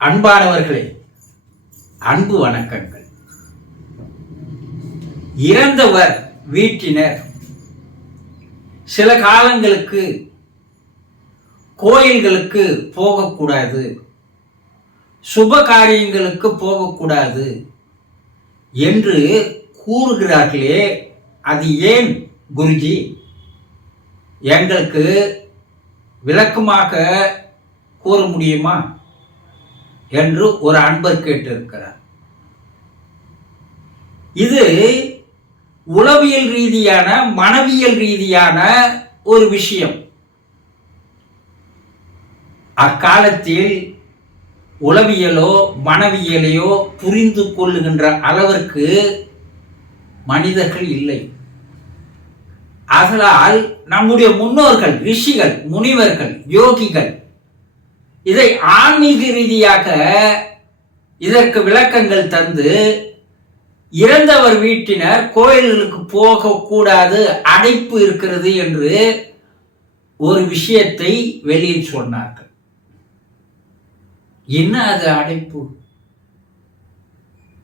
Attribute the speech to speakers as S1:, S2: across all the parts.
S1: அன்பானவர்களே அன்பு வணக்கங்கள். இறந்தவர் வீட்டினர். சில காலங்களுக்கு கோயில்களுக்கு போகக்கூடாது. சுப காரியங்களுக்கு போகக்கூடாது என்று கூறுகிறார்களே அது ஏன் குருஜி? எங்களுக்கு விளக்கமாக கூற முடியுமா? என்று ஒரு அன்பர் கேட்டிருக்கிறார். இது உளவியல் ரீதியான மனவியல் ரீதியான ஒரு விஷயம். அக்காலத்தில் உளவியலோ மனவியலையோ புரிந்து கொள்ளுகின்ற அளவிற்கு மனிதர்கள் இல்லை. ஆதலால் நம்முடைய முன்னோர்கள் ரிஷிகள் முனிவர்கள் யோகிகள் இதை ஆன்மீக ரீதியாக இதற்கு விளக்கங்கள் தந்து இறந்தவர் வீட்டினர் கோயில்களுக்கு போகக்கூடாது அடைப்பு இருக்கிறது என்று ஒரு விஷயத்தை வெளியில் சொன்னார்கள். என்ன அது அடைப்பு?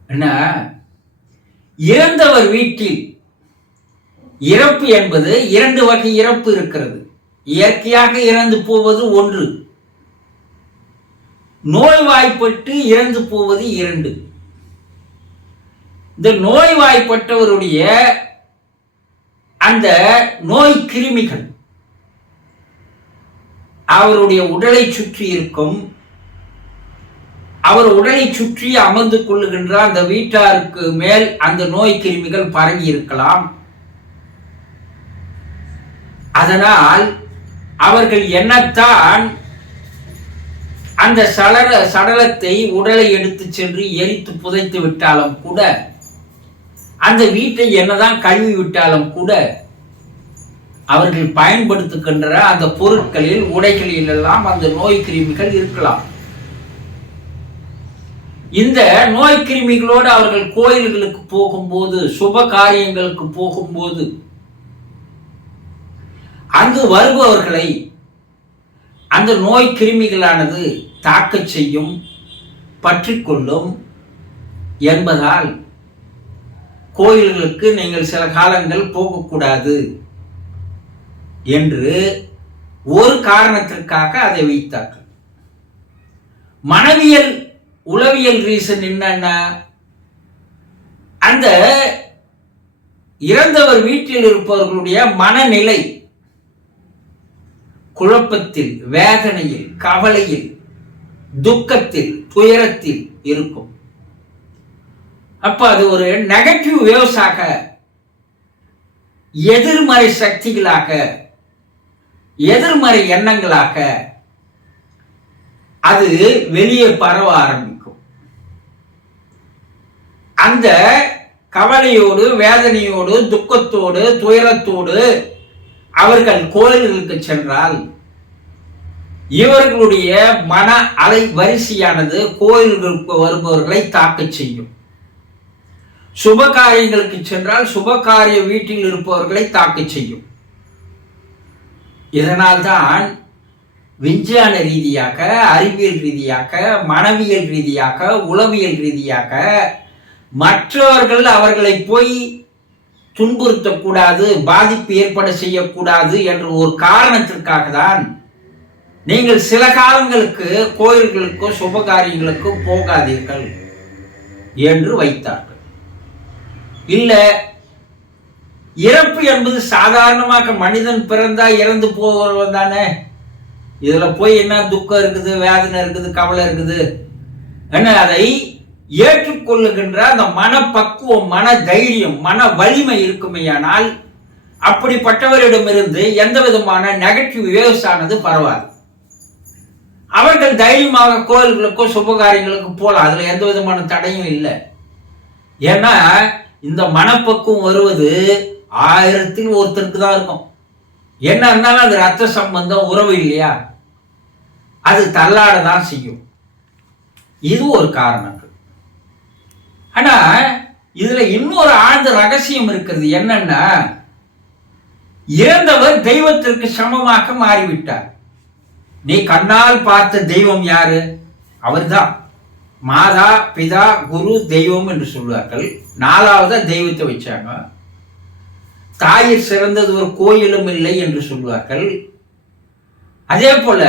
S1: என்ன? இறந்தவர் வீட்டில் இறப்பு என்பது இரண்டு வகை இறப்பு இருக்கிறது. இயற்கையாக இறந்து போவது ஒன்று நோய்வாய்ப்பட்டு இறந்து போவது இரண்டு. இந்த நோய்வாய்ப்பட்டவருடைய அந்த நோய் கிருமிகள் அவருடைய உடலை சுற்றி இருக்கும் அவர் உடலை சுற்றி அமர்ந்து கொள்ளுகின்ற அந்த வீட்டாருக்கு மேல் அந்த நோய் கிருமிகள் பரவி இருக்கலாம். அதனால் அவர்கள் என்னத்தான் அந்த சடல சடலத்தை உடலை எடுத்து சென்று எரித்து புதைத்து விட்டாலும் கூட அந்த வீட்டை என்னதான் கழுவி விட்டாலும் கூட அவர்கள் பயன்படுத்துகின்ற அந்த பொருட்களில் உடைகளில் எல்லாம் அந்த நோய் கிருமிகள் இருக்கலாம். இந்த நோய் கிருமிகளோடு அவர்கள் கோயில்களுக்கு போகும்போது சுப காரியங்களுக்கு போகும்போது அங்கு வருபவர்களை அந்த நோய் கிருமிகளானது தாக்க செய்யும் பற்றிக்கொள்ளும் என்பதால் கோயில்களுக்கு நீங்கள் சில காலங்கள் போகக்கூடாது என்று ஒரு காரணத்திற்காக அதை வைத்தார்கள். மனவியல் உளவியல் ரீசன் என்னன்னா அந்த இறந்தவர் வீட்டில் இருப்பவர்களுடைய மனநிலை குழப்பத்தில் வேதனையில் கவலையில் துக்கத்தில் துயரத்தில் இருக்கும். அப்ப அது ஒரு நெகட்டிவ் வேவ்ஸாக எதிர்மறை சக்திகளாக எதிர்மறை எண்ணங்களாக அது வெளியே பரவ ஆரம்பிக்கும். அந்த கவலையோடு வேதனையோடு துக்கத்தோடு துயரத்தோடு அவர்கள் கோயில்களுக்கு சென்றால் இவர்களுடைய மன அலை வரிசையானது கோயில்களுக்கு வருபவர்களை தாக்கச் செய்யும். சுப காரியங்களுக்கு சென்றால் சுப காரிய வீட்டில் இருப்பவர்களை தாக்கச் செய்யும். இதனால்தான் விஞ்ஞான ரீதியாக அறிவியல் ரீதியாக மனவியல் ரீதியாக உளவியல் ரீதியாக மற்றவர்கள் அவர்களை போய் துன்புறுத்தக்கூடாது பாதிப்பு ஏற்பட செய்யக்கூடாது என்ற ஒரு காரணத்திற்காக தான் நீங்கள் சில காலங்களுக்கு கோயில்களுக்கோ சுப காரியங்களுக்கோ போகாதீர்கள் என்று வைத்தார்கள். இல்லை இறப்பு என்பது சாதாரணமாக மனிதன் பிறந்தா இறந்து போகிறவன் தானே. இதில் போய் என்ன துக்கம் இருக்குது வேதனை இருக்குது கவலை இருக்குது? என்ன அதை ஏற்றுக்கொள்ளுகின்ற அந்த மனப்பக்குவம் மன தைரியம் மன வலிமை இருக்குமேயானால் அப்படிப்பட்டவரிடமிருந்து எந்த விதமான நெகட்டிவ் வேவ்ஸ் ஆனது பரவாது. அவர்கள் தைரியமாக கோயில்களுக்கோ சுபகாரியங்களுக்கு போகலாம். அதில் எந்த விதமான தடையும் இல்லை. ஏன்னா இந்த மனப்பக்குவம் வருவது ஆயிரத்தில் ஒருத்தருக்கு தான் இருக்கும். என்ன இருந்தாலும் அது ரத்த சம்பந்தம் உறவு இல்லையா? அது தள்ளாட தான் செய்யும். இது ஒரு காரணங்கள். ஆனா இதுல இன்னொரு ஆழ்ந்த ரகசியம் இருக்கிறது என்னன்னா இறந்தவர் தெய்வத்திற்கு சமமாக மாறிவிட்டார். நீ கண்ணால் பார்த்த தெய்வம் யாரு? அவர்தான். மாதா பிதா குரு தெய்வம் என்று சொல்வார்கள். நாலாவதா தெய்வத்தை வச்சாங்க. தாயிர் சிறந்தது ஒரு கோயிலும் இல்லை என்று சொல்வார்கள். அதே போல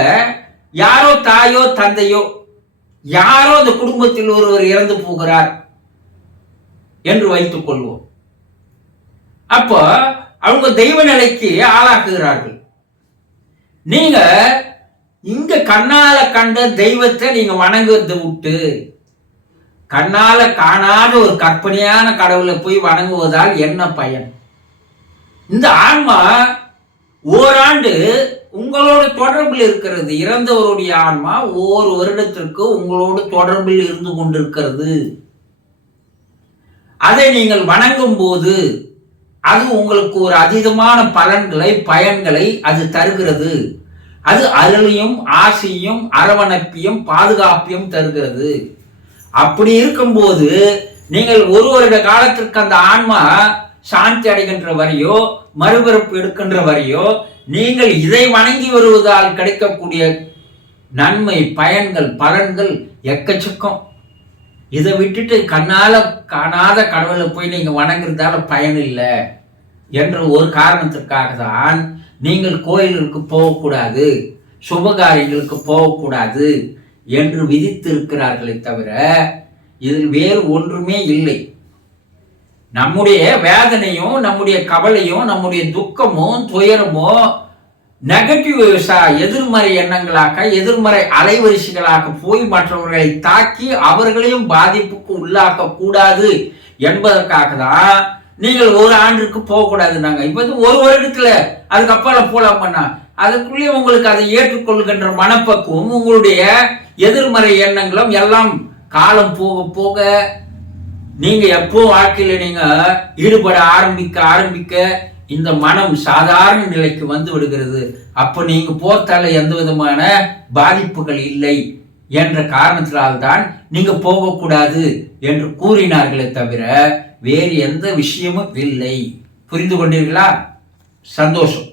S1: யாரோ தாயோ தந்தையோ யாரோ அந்த குடும்பத்தில் ஒருவர் இறந்து போகிறார். என்று வைத்துக் கொள்வோம். அப்போ அவங்க தெய்வ நிலைக்கு ஆளாக்குகிறார்கள். நீங்க இங்க கண்ணால கண்ட தெய்வத்தை நீங்க வணங்குறது விட்டு கண்ணால காணாத ஒரு கற்பனையான கடவுளை போய் வணங்குவதால் என்ன பயன்? இந்த ஆன்மா ஓராண்டு உங்களோட தொடர்பில் இருக்கிறது. இறந்தவருடைய ஆன்மா ஓர் வருடத்திற்கு உங்களோடு தொடர்பில் இருந்து கொண்டிருக்கிறது. அதை நீங்கள் வணங்கும் போது அது உங்களுக்கு ஒரு அதீதமான பலன்களை பயன்களை அது தருகிறது. அது அருளையும் ஆசையும் அரவணைப்பையும் பாதுகாப்பையும் தருகிறது. அப்படி இருக்கும்போது நீங்கள் ஒரு வருட காலத்திற்கு அந்த ஆன்மா சாந்தி அடைகின்ற வரையோ மறுபிறப்பு எடுக்கின்ற வரையோ நீங்கள் இதை வணங்கி வருவதால் கிடைக்கக்கூடிய நன்மை பயன்கள் பலன்கள் எக்கச்சக்கம். இதை விட்டுட்டு கண்ணால் காணாத கடவுளை போய் நீங்கள் வணங்குறதால பயன் இல்லை என்ற ஒரு காரணத்திற்காக தான் நீங்கள் கோயில்களுக்கு போகக்கூடாது சுபகாரியங்களுக்கு போகக்கூடாது என்று விதித்திருக்கிறார்களே தவிர இதில் வேறு ஒன்றுமே இல்லை. நம்முடைய வேதனையும் நம்முடைய கவலையும் நம்முடைய துக்கமும் துயரமோ நெகட்டிவ் எதிர்மறை எண்ணங்களாக எதிர்மறை அலைவரிசைகளாக போய் மற்றவர்களை தாக்கி அவர்களையும் பாதிப்புக்கு உள்ளாக்க கூடாது என்பதற்காக தான் நீங்கள் ஒரு ஆண்டுக்கு போகக்கூடாது நாங்க இப்ப வந்து ஒரு வருடத்துல அதுக்கப்புறம் போலாம் பண்ணா அதுக்குள்ளேயே உங்களுக்கு அதை ஏற்றுக்கொள்கின்ற மனப்பக்குவம் உங்களுடைய எதிர்மறை எண்ணங்களும் எல்லாம் காலம் போக போக நீங்க எப்போ வாழ்க்கையில நீங்க ஈடுபட ஆரம்பிக்க ஆரம்பிக்க இந்த மனம் சாதாரண நிலைக்கு வந்து விடுகிறது. அப்போ நீங்க போர்த்தால எந்த விதமான பாதிப்புகள் இல்லை என்ற காரணத்தினால்தான் நீங்க போகக்கூடாது என்று கூறினார்களே தவிர வேறு எந்த விஷயமும் இல்லை. புரிந்து கொண்டீர்களா? சந்தோஷம்.